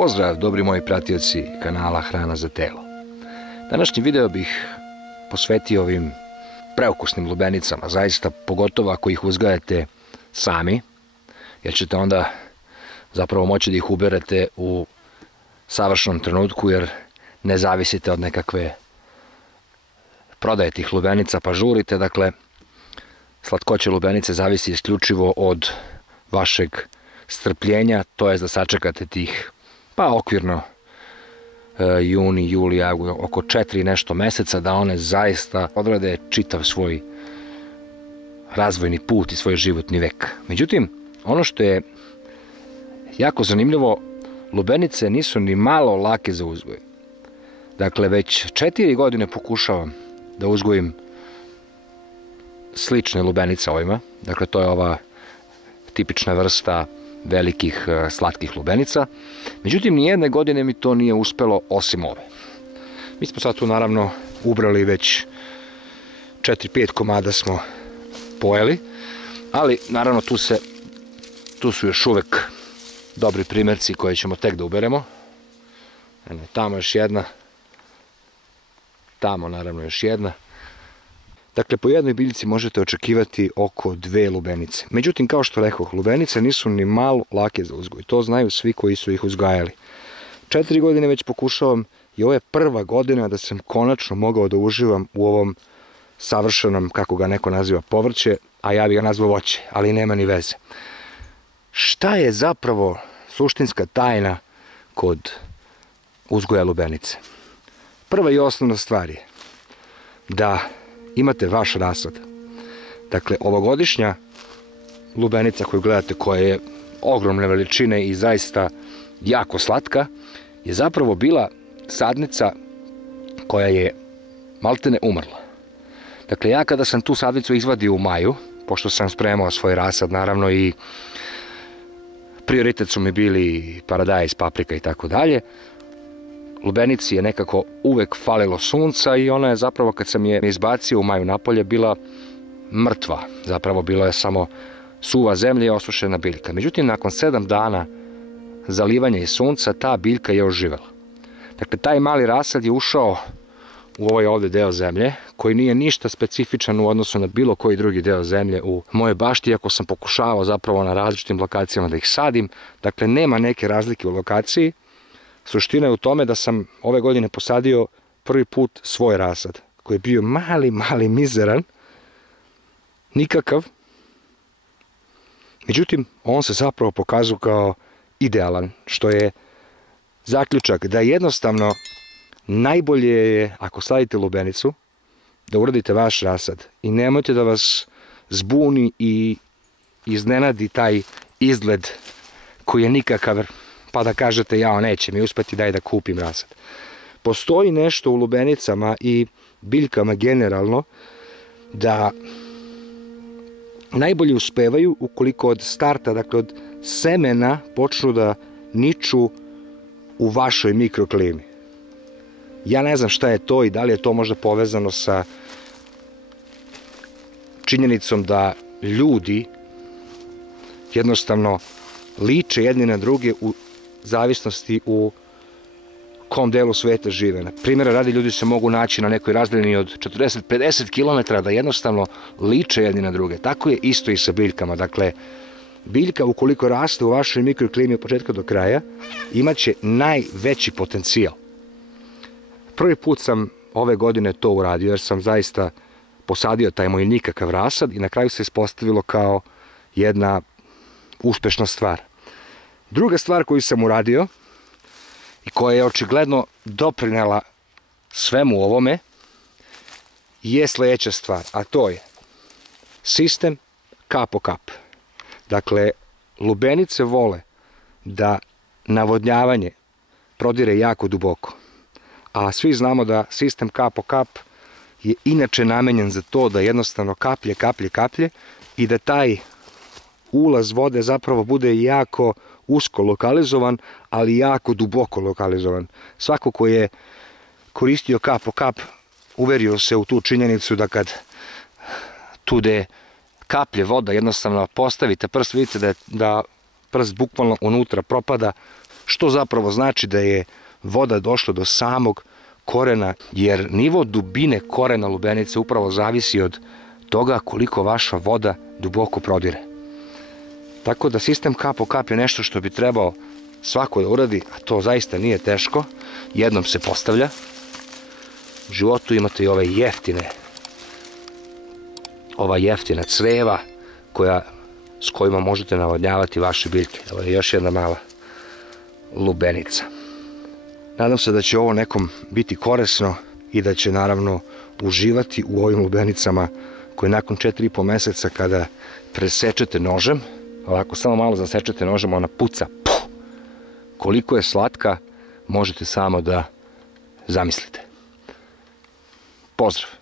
Pozdrav, dobri moji pratioci kanala Hrana za telo. Današnji video bih posvetio ovim preukusnim lubenicama, zaista pogotovo ako ih uzgajate sami, jer ćete onda zapravo moći da ih uberete u savršenom trenutku, jer ne zavisite od nekakve prodaje tih lubenica pa žurite. Dakle, slatkoća lubenice zavisi isključivo od vašeg strpljenja, to je da sačekate tih pa okvirno juni, juli, oko 4 nešto meseca da one zaista odrade čitav svoj razvojni put i svoj životni vek. Međutim, ono što je jako zanimljivo, lubenice nisu ni malo lake za uzgoj. Dakle, već 4 godine pokušavam da uzgojim slične lubenice ovima. Dakle, to je ova tipična vrsta velikih slatkih lubenica. Međutim, nijedne godine mi to nije uspelo osim ove. Mi smo sad tu naravno ubrali već 4-5 komada smo pojeli, ali naravno tu su još uvek dobri primjerci koje ćemo tek da uberemo. Tamo još jedna, tamo naravno još jedna. Dakle, po jednoj biljci možete očekivati oko 2 lubenice. Međutim, kao što rekoh, lubenice nisu ni malo lake za uzgoj. To znaju svi koji su ih uzgajali. 4 godine već pokušavam i ovo je prva godina da sam konačno mogao da uživam u ovom savršenom, kako ga neko naziva, povrće, a ja bih ga nazvao voće, ali nema ni veze. Šta je zapravo suštinska tajna kod uzgoja lubenice? Prva i osnovna stvar je da imate vaš rasad. Dakle, ovogodišnja lubenica koju gledate, koja je ogromne veličine i zaista jako slatka, je zapravo bila sadnica koja je maltene umrla. Dakle, ja kada sam tu sadnicu izvadio u maju, pošto sam spremao svoj rasad, naravno, i prioritet su mi bili paradajz, paprika i tako dalje, lubenici je nekako uvek falilo sunca i ona je zapravo, kad sam je izbacio u maju napolje, bila mrtva. Zapravo bilo je samo suva zemlja i osušena biljka. Međutim, nakon 7 dana zalivanja i sunca, ta biljka je oživela. Dakle, taj mali rasad je ušao u ovaj ovdje deo zemlje, koji nije ništa specifičan u odnosu na bilo koji drugi deo zemlje u mojoj bašti, iako sam pokušavao zapravo na različitim lokacijama da ih sadim. Dakle, nema neke razlike u lokaciji. Suština je u tome da sam ove godine posadio prvi put svoj rasad, koji je bio mali, mizeran, nikakav. Međutim, on se zapravo pokazao kao idealan, što je zaključak da jednostavno najbolje je, ako sadite lubenicu, da uradite vaš rasad i nemojte da vas zbuni i iznenadi taj izgled koji je nikakav, pa da kažete, jao, neće mi uspeti, daj da kupim rasad. Postoji nešto u lubenicama i biljkama generalno da najbolje uspevaju ukoliko od starta, dakle od semena, počnu da niču u vašoj mikroklimi. Ja ne znam šta je to i da li je to možda povezano sa činjenicom da ljudi jednostavno liče jedni na druge u zavisnosti u kom delu sveta žive. Na primjer, radi, ljudi se mogu naći na nekoj razdaljini od 40-50 km da jednostavno liče jedni na druge. Tako je isto i sa biljkama. Dakle, biljka ukoliko raste u vašoj mikroklimi od početka do kraja, imaće najveći potencijal. Prvi put sam ove godine to uradio, jer sam zaista posadio taj moj nikakav rasad i na kraju se ispostavilo kao jedna uspešna stvar. Druga stvar koju sam uradio i koja je očigledno doprinela svemu ovome je sljedeća stvar, a to je sistem kap po kap. Dakle, lubenice vole da navodnjavanje prodire jako duboko, a svi znamo da sistem kap po kap je inače namenjen za to da jednostavno kaplje i da taj ulaz vode zapravo bude jako usko lokalizovan, ali jako duboko lokalizovan. Svako ko je koristio kap po kap uverio se u tu činjenicu da kad tude kaplje voda jednostavno postavite prst, vidite da prst bukvalno unutra propada, što zapravo znači da je voda došla do samog korena, jer nivo dubine korena lubenice upravo zavisi od toga koliko vaša voda duboko prodire. Tako da sistem kap po kap je nešto što bi trebao svako da uradi, a to zaista nije teško. Jednom se postavlja. U životu imate i ova jeftina creva s kojima možete navodnjavati vaše biljke. Ovo je još jedna mala lubenica. Nadam se da će ovo nekom biti korisno i da će naravno uživati u ovim lubenicama koje nakon 4,5 meseca kada presečete nožem, ovako samo malo zasečete nožem, ona puca. Koliko je slatka, možete samo da zamislite. Pozdrav!